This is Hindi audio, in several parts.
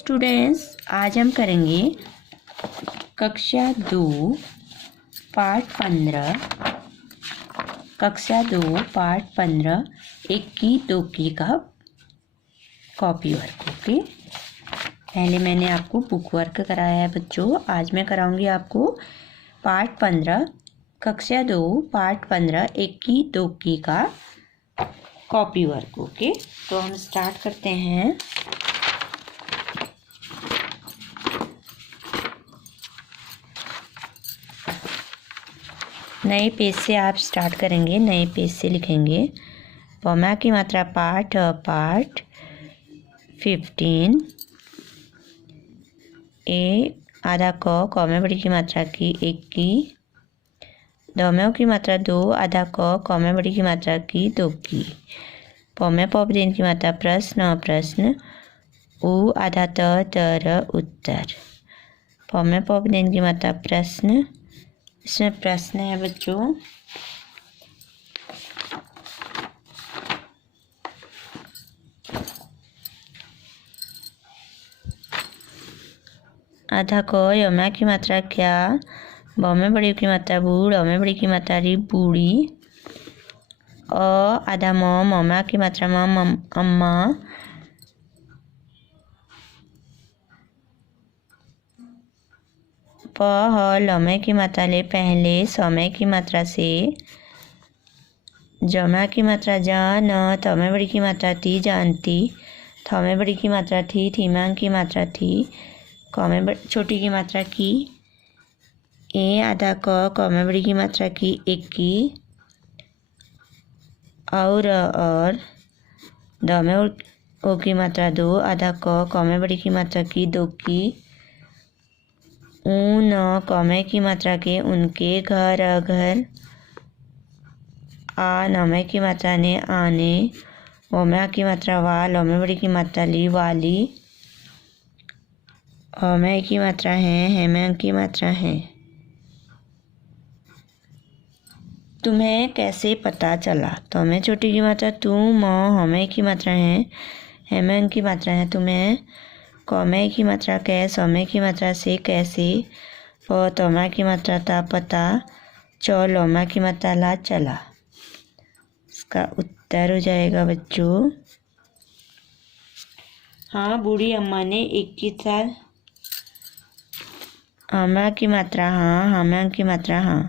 स्टूडेंट्स, आज हम करेंगे कक्षा 2 पार्ट 15। कक्षा 2 पार्ट 15 21 22 का कॉपी वर्क। ओके, पहले मैंने आपको बुक वर्क कराया है बच्चों। आज मैं कराऊंगी आपको पार्ट 15 कक्षा 2 पार्ट 15 21 22 का कॉपी वर्क। ओके, तो हम स्टार्ट करते हैं। नए पेज से आप स्टार्ट करेंगे, नए पेज से लिखेंगे। पौमा की मात्रा पार्ट 15। आधा क में बड़ी की मात्रा की 21। दौम्यों की मात्रा 2 आधा क में बड़ी की मात्रा की 2 की। पौमे पौपदेन की मात्रा प्रश्न उ आधा तर उत्तर। पौमे पौपदेन की मात्रा प्रश्न, इसमें प्रश्न है बच्चों। आधा को यमा की मात्रा क्या, ब में बड़ी की मात्रा बूढ़, अ में बड़ी की मात्रा री बूढ़ी। आधा ममा की मात्रा अम्मा। लमे की मात्रा ले पहले, समय की मात्रा से। जमा की मात्रा जान, तमे बड़ी की मात्रा थी जानती। थमे बड़ी की मात्रा थी मांग की मात्रा थी। कमे छोटी की मात्रा की। आधा क में बड़ी की मात्रा की 1 की। और दमे ओ की मात्रा 2 आधा क में बड़ी की मात्रा की 2 की। ऊन कमे की मात्रा के उनके, घर। नमे की मात्रा ने आने। ओम्या की मात्रा वाल, ओमे बड़ी की मात्रा ली वाली। ओमे की मात्रा है, हेमे की मात्रा है। तुम्हें कैसे पता चला? तो हमें छोटी की मात्रा तुम, हमें की मात्रा है, हेमे की मात्रा है तुम्हें। कौमे की मात्रा कैस, ओमे की मात्रा से कैसे। तोमा की मात्रा था पता। लोमा की मात्रा ला चला। इसका उत्तर हो जाएगा बच्चों। हाँ, बूढ़ी अम्मा ने 21 साल। हमा की मात्रा हाँ, हमा की मात्रा हाँ।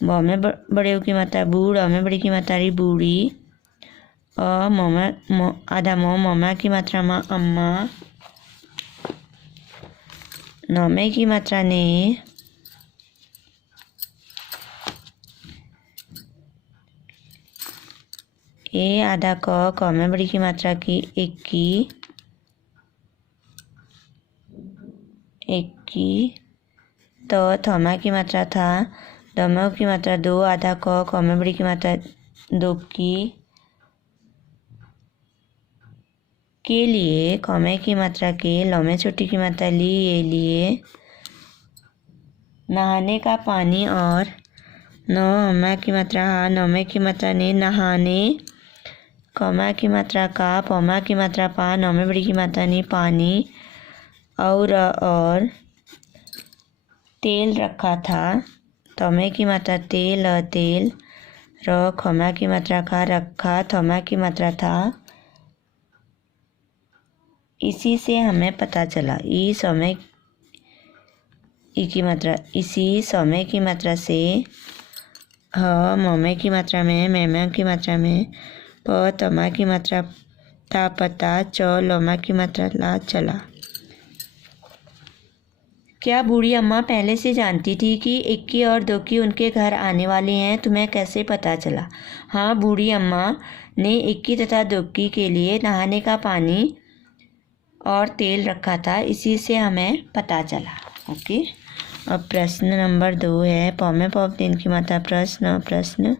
ब में बड़े की मात्रा बूढ़, अ में बड़ी की मात्रा री बूढ़ी। आधा ममा की मात्रा माँ अम्मा। नौमे की मात्रा ने। आधा क में बड़ी की मात्रा की 1 की। 1 की। तो थमा की मात्रा था। दमों की मात्रा 2 आधा क में बड़ी की मात्रा 2 की। के लिए कौमे की मात्रा के, लौमे छोटी की मात्रा ली, ये लिए। नहाने का पानी और अम्मा की मात्रा हा, नौमे की मात्रा ने नहाने। कौमा की मात्रा का, पौमा की मात्रा पा, नौमे बड़ी की मात्रा ने पानी। और तेल रखा था। तौमे की मात्रा तेल, तेल। खौमा की मात्रा का रखा, थौमा की मात्रा था। इसी से हमें पता चला। की मात्रा इसी समय की मात्रा से। मोमे की मात्रा में, मैमा की मात्रा में। तमा की मात्रा था पता। लोमा की मात्रा ला चला। क्या बूढ़ी अम्मा पहले से जानती थी कि 21 और 2 की उनके घर आने वाले हैं? तुम्हें कैसे पता चला? हाँ, बूढ़ी अम्मा ने 21 तथा 2 के लिए नहाने का पानी और तेल रखा था, इसी से हमें पता चला। ओके, अब प्रश्न नंबर 2 है। पौमे पौपदेन की मात्रा प्रश्न।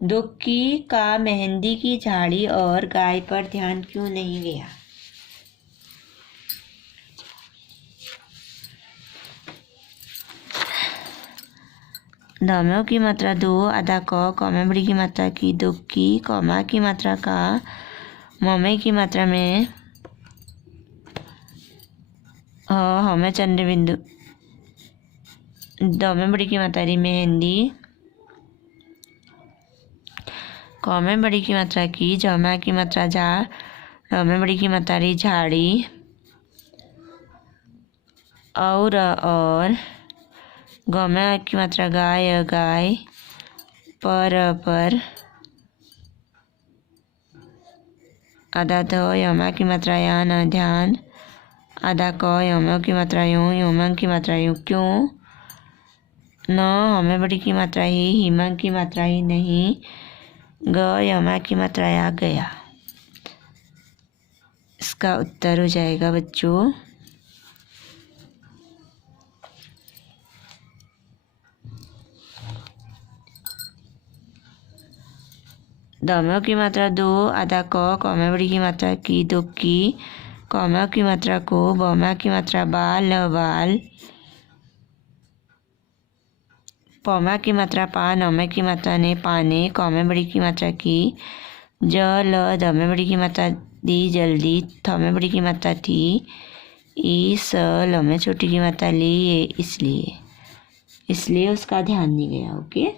दुखी का मेहंदी की झाड़ी और गाय पर ध्यान क्यों नहीं गया? दौम्यों की मात्रा 2 आधा क कौमे बड़ी की मात्रा की दुक्की कौमा की मात्रा का मौमे की मात्रा में हमें चंद्र बिंदु दौम्यों बड़ी की मात्रा री मेहंदी कौमे बड़ी की मात्रा की जौमा की मात्रा झाड़ दौम्यों बड़ी की मात्रा री झाड़ी और गौमा की मात्रा गाय गाय पर आधा ध यमा की मात्रा यान ध्यान आधा क यमों की मात्रा यूं यमंग की मात्रा यूं क्यों न हमें बड़ी की मात्रा ही हिमंग की मात्रा ही नहीं ग यमा की मात्रा या गया। इसका उत्तर हो जाएगा बच्चों दौम्यों की मात्रा 2 आधा क कौमे बड़ी की मात्रा की दुक्की कौमा की मात्रा को बौमा की मात्रा बाल बाल पौमा की मात्रा पा नौमे की मात्रा ने पाने कौमे बड़ी की मात्रा की जल दौमे बड़ी की मात्रा दी जल्दी थौमे बड़ी की मात्रा थी ई स लौमे छोटी की मात्रा ली इसलिए उसका ध्यान नहीं गया। ओके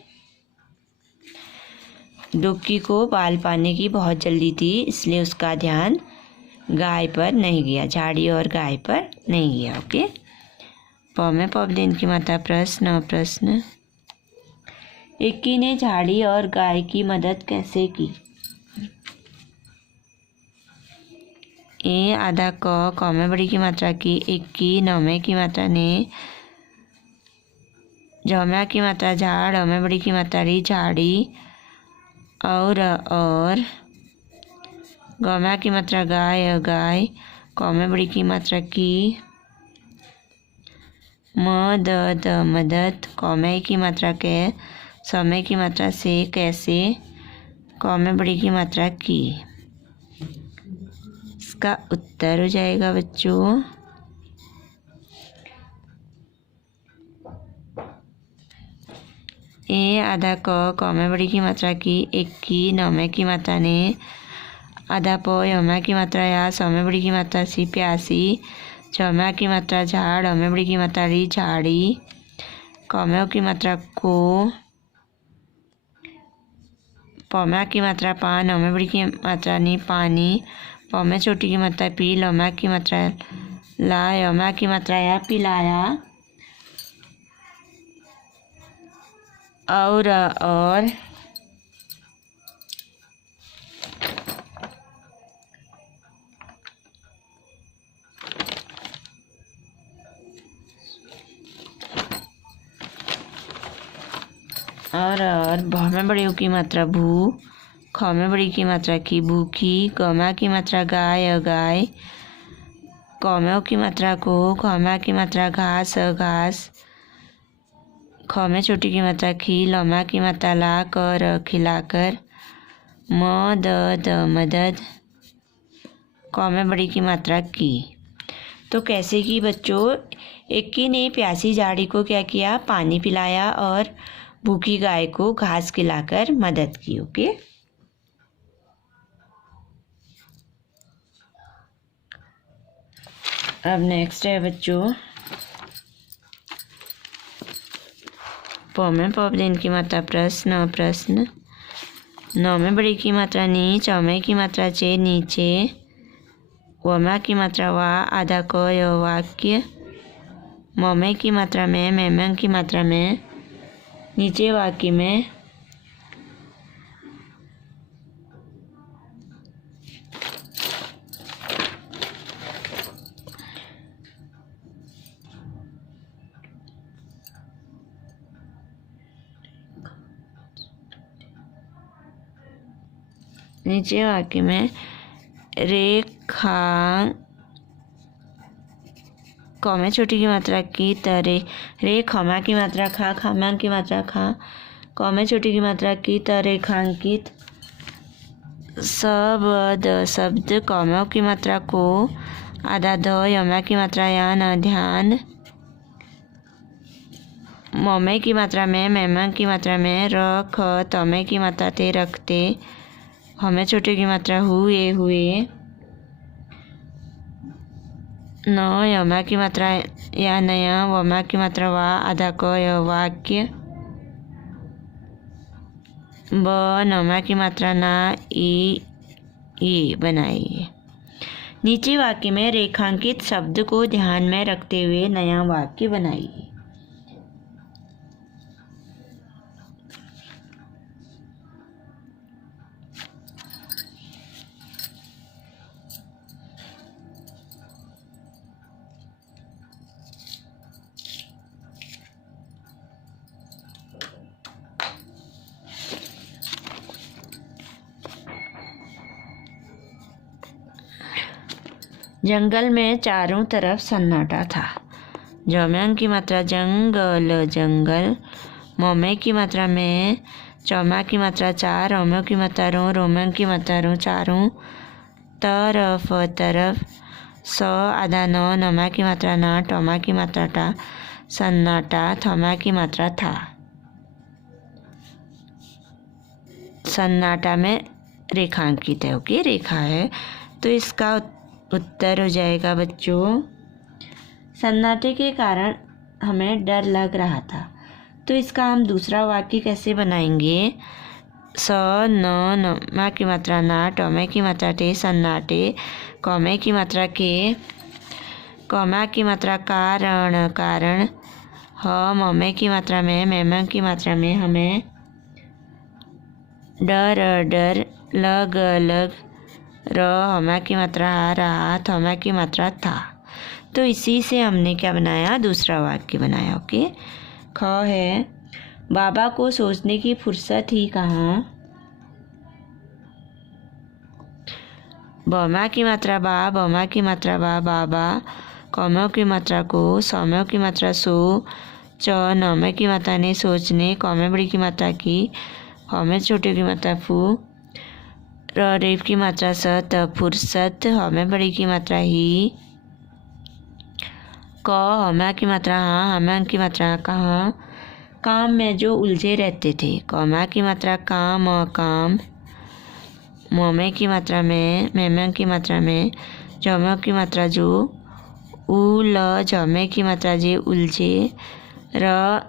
दुक्की को बाल पाने की बहुत जल्दी थी इसलिए उसका ध्यान गाय पर नहीं गया झाड़ी और गाय पर नहीं गया। ओके पौमे पौबलिन की मात्रा प्रश्न इक्की ने झाड़ी और गाय की मदद कैसे की। ए आधा क कौमे बड़ी की मात्रा की इक्की नौमे की मात्रा ने जौम्या की मात्रा झाड़ औमे बड़ी की मात्रा री झाड़ी और गौम्या की मात्रा गाय गाय कौमे बड़ी की मात्रा की मदद मदद कौमे की मात्रा के सौम्य की मात्रा से कैसे कौमे बड़ी की मात्रा की। इसका उत्तर हो जाएगा बच्चों ए आधा क कौमे बड़ी की मात्रा की इक्की नौमे की मात्रा ने आधा प यौमा की मात्रा या सौम्य बड़ी की मात्रा सी प्यासी जौम्या की मात्रा झाड़ औमे बड़ी की मात्रा री झाड़ी कौम्यों की मात्रा को पौम्या की मात्रा पान औमे बड़ी की मात्रा नी पानी पौमे छोटी की मात्रा पी लौम्या की मात्रा ला यौम्या की मात्रा या पिलाया और भौमे बड़ी की मात्रा भू खौमे बड़ी की मात्रा की भूखी गौमा की मात्रा गाय गाय कौम्यों की मात्रा को खौमा की मात्रा घास घास खौमे छोटी की मात्रा खी लौमा की मात्रा ला कर खिलाकर मदद मदद कौमे बड़ी की मात्रा की। तो कैसे की बच्चों इक्की ने प्यासी झाड़ी को क्या किया पानी पिलाया और भूखी गाय को घास खिलाकर मदद की। ओके अब नेक्स्ट है बच्चों पौमे पौबलिन की मात्रा प्रश्न नौमे बड़ी की मात्रा नी चौमे की मात्रा चे नीचे वमा की मात्रा वा आधा क य वाक्य मौमे की मात्रा में मेमंग की मात्रा में नीचे वाक्य में रेखा कौमे छोटी की मात्रा की तरह रे खमा की मात्रा खा खामा की मात्रा खा कौमे छोटी की मात्रा की रेखांकित शब्द कौमों की मात्रा को आधा ध यमा की मात्रा या न ध्यान मोमे की मात्रा में, मेहमान की मात्रा में, र ख तमे की मात्रा थे रखते, हमें छोटे की मात्रा हुए हुए, न यमा की मात्रा या नया, वमा की मात्रा वा, आधा क य वाक्य, ब नमा की मात्रा ना, ई बनाइए। नीचे वाक्य में रेखांकित शब्द को ध्यान में रखते हुए नया वाक्य बनाइए। जंगल में चारों तरफ सन्नाटा था। जौम्यांग की मात्रा जंगल, जंगल। मोमे की मात्रा में, चौमा की मात्रा चार, रोम्यो की मात्रा रो, रोम्यांग की मात्रा रो, चारों तरफ, तरफ। स आधा न, नमा की मात्रा ना, टोमा की मात्रा टा, सन्नाटा, थमा की मात्रा था। सन्नाटा में रेखांकित है, ओके, रेखा है, तो इसका उत्तर हो जाएगा बच्चों, सन्नाटे के कारण हमें डर लग रहा था। तो इसका हम दूसरा वाक्य कैसे बनाएंगे? स न, नमा की मात्रा ना, टोमे की मात्रा टे, सन्नाटे, कौमे की मात्रा के, कौमा की मात्रा कारण, कारण। ह मोमे की मात्रा में, मेहमान की मात्रा में हमें डर, डर, लग, लग। र हमा की मात्रा हा, रहा, थमा की मात्रा था। तो इसी से हमने क्या बनाया? दूसरा वाक्य बनाया, ओके। ख है, बाबा को सोचने की फुर्सत ही कहाँ। बमा की मात्रा बा, बमा की मात्रा बा, बाबा। कौमों की मात्रा को, सौम्यों की मात्रा सो, च नौमे की मात्रा ने, सोचने, कौमे बड़ी की मात्रा की, हमें छोटे की मात्रा फू, र रेप की मात्रा स, त फुर्सत, हमें बड़ी की मात्रा ही, क हमा की मात्रा हाँ, हमें की मात्रा कहाँ, काम में जो उलझे रहते थे। कौमा की मात्रा काम, काम। मोमे की मात्रा में, मेमे की मात्रा में, जौमे की मात्रा जो, उल, जौमे की मात्रा जे, उलझे, र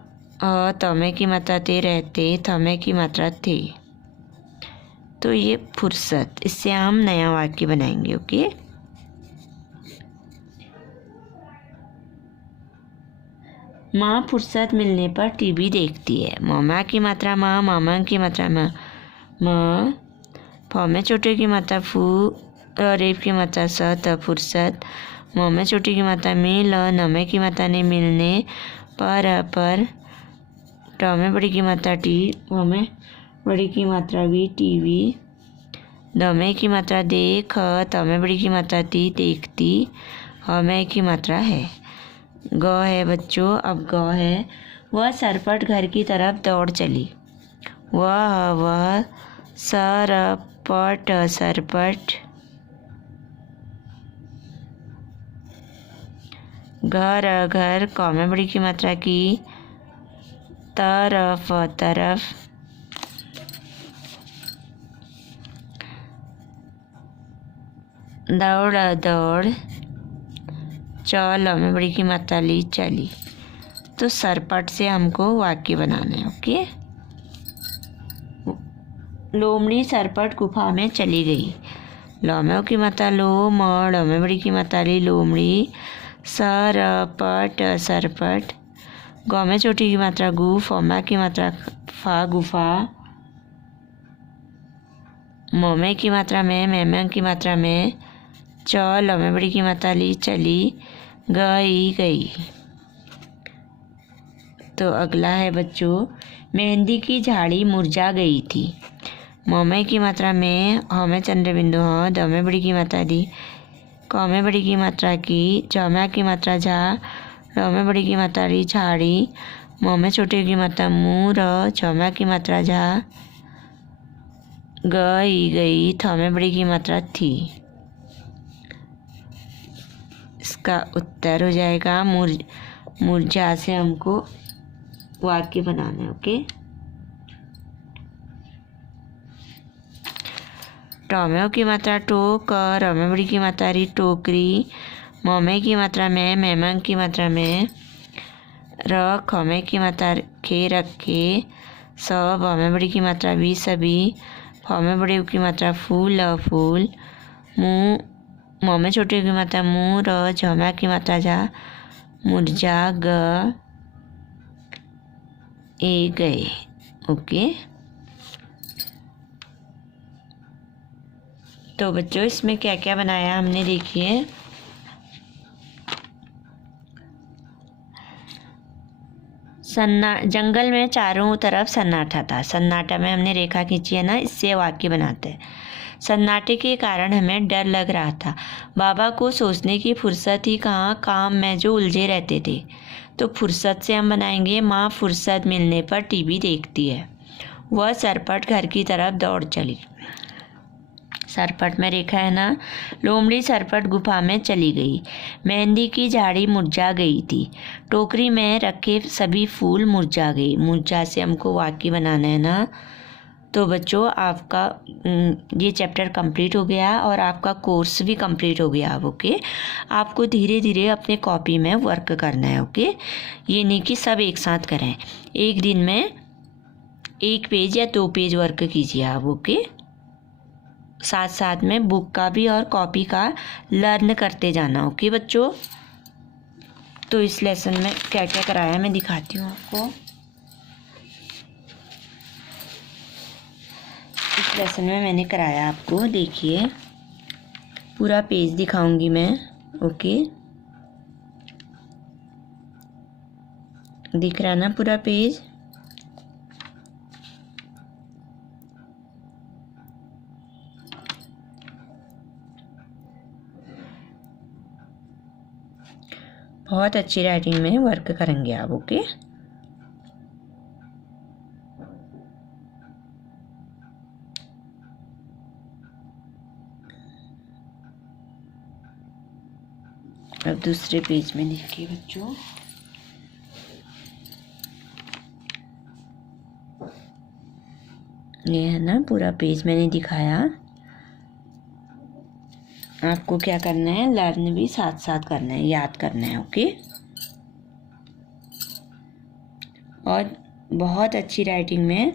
तमे की मात्रा ते, रहते, थमे की मात्रा थे। तो ये फुर्सत, इससे हम नया वाक्य बनाएंगे, ओके। माँ फुर्सत मिलने पर टीवी देखती है। मामा की मात्रा माँ, मामा की मात्रा माँ, माँ। फौमे छोटे की मात्रा फू, रेप की मात्रा स, त फुर्सत। मोमे छोटी की मात्रा मिल, नमे की मात्रा ने, मिलने, पर। टमे बड़ी की मात्रा टी, मोमे बड़ी की मात्रा भी, टीवी। दमे की मात्रा देख, तमे बड़ी की मात्रा ती, देखती, हमें की मात्रा है। ग है बच्चों, अब ग है, वह सरपट घर की तरफ दौड़ चली। वह सरपट, सरपट। घर, घर, कौमे बड़ी की मात्रा की, तरफ, तरफ। दौड़, दौड़। चल, हमें बड़ी की मात्रा ली, चली। तो सरपट से हमको वाक्य बनाना है, ओके। लोमड़ी सरपट गुफा में चली गई। लोम्यों की मात्रा लो, मड़, हमें बड़ी की मात्रा ली, लोमड़ी, सरपट, सरपट। गौ में छोटी की मात्रा गु, फौमा की मात्रा फा, गुफा। मोमे की मात्रा में, मेमे की मात्रा में, चल, हमें बड़ी की मात्रा ली, चली, गई, गई। तो अगला है बच्चों, मेहंदी की झाड़ी मुरझा गई थी। मोमे की मात्रा में, हमें चंद्र बिंदु हो, दमे बड़ी की मात्रा दी, कौमे बड़ी की मात्रा की, चौमा की मात्रा झा, रौमे बड़ी की मात्रा री, झाड़ी। मोमे छोटे की मात्रा मुँह, र, चौमा की मात्रा झा, गई, गई, थमे बड़ी की मात्रा थी। इसका उत्तर हो जाएगा मुरझा से हमको वाक्य बनाना है। ओके, टोमेटो की मात्रा टोक, रमेबड़ी की मात्रा री टोकरी, मोमे की मात्रा में, मेमंग की मात्रा में, र खमे की मात्रा खे रखे, स भमे बड़ी की मात्रा भी सभी, फमे बड़ी की मात्रा फूल फूल, मुँह मोमे छोटे की मात्रा मुँह, र झमा की मात्रा जा, मुरझा ग ए गए। ओके, तो बच्चों इसमें क्या क्या बनाया हमने देखिए। जंगल में चारों तरफ सन्नाटा था। सन्नाटा में हमने रेखा खींची है ना, इससे वाक्य बनाते हैं। सन्नाटे के कारण हमें डर लग रहा था। बाबा को सोचने की फुर्सत ही कहाँ, काम में जो उलझे रहते थे। तो फुर्सत से हम बनाएंगे, माँ फुर्सत मिलने पर टीवी देखती है। वह सरपट घर की तरफ दौड़ चली। सरपट में रेखा है ना। लोमड़ी सरपट गुफा में चली गई। मेहंदी की झाड़ी मुरझा गई थी। टोकरी में रखे सभी फूल मुरझा गए। मुरझा से हमको वाक्य बनाना है ना। तो बच्चों आपका ये चैप्टर कंप्लीट हो गया और आपका कोर्स भी कंप्लीट हो गया अब। ओके, आपको धीरे धीरे अपने कॉपी में वर्क करना है। ओके, ये नहीं कि सब एक साथ करें। एक दिन में 1 पेज या 2 पेज वर्क कीजिए आप। ओके, साथ साथ में बुक का भी और कॉपी का लर्न करते जाना। ओके बच्चों, तो इस लेसन में क्या क्या कराया मैं दिखाती हूँ आपको। इस लेसन में मैंने कराया आपको, देखिए पूरा पेज दिखाऊंगी मैं। ओके, दिख रहा ना पूरा पेज। बहुत अच्छी राइटिंग में वर्क करेंगे आप। ओके, अब दूसरे पेज में देखिए बच्चों। ये है ना पूरा पेज मैंने दिखाया। आपको क्या करना है, लर्न भी साथ साथ करना है, याद करना है। ओके, और बहुत अच्छी राइटिंग में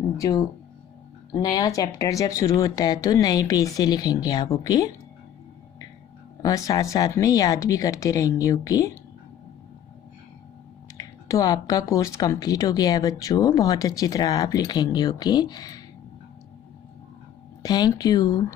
जो नया चैप्टर जब शुरू होता है तो नए पेज से लिखेंगे आप। ओके, और साथ साथ में याद भी करते रहेंगे। ओके, तो आपका कोर्स कंप्लीट हो गया है बच्चों। बहुत अच्छी तरह आप लिखेंगे। Okay, thank you.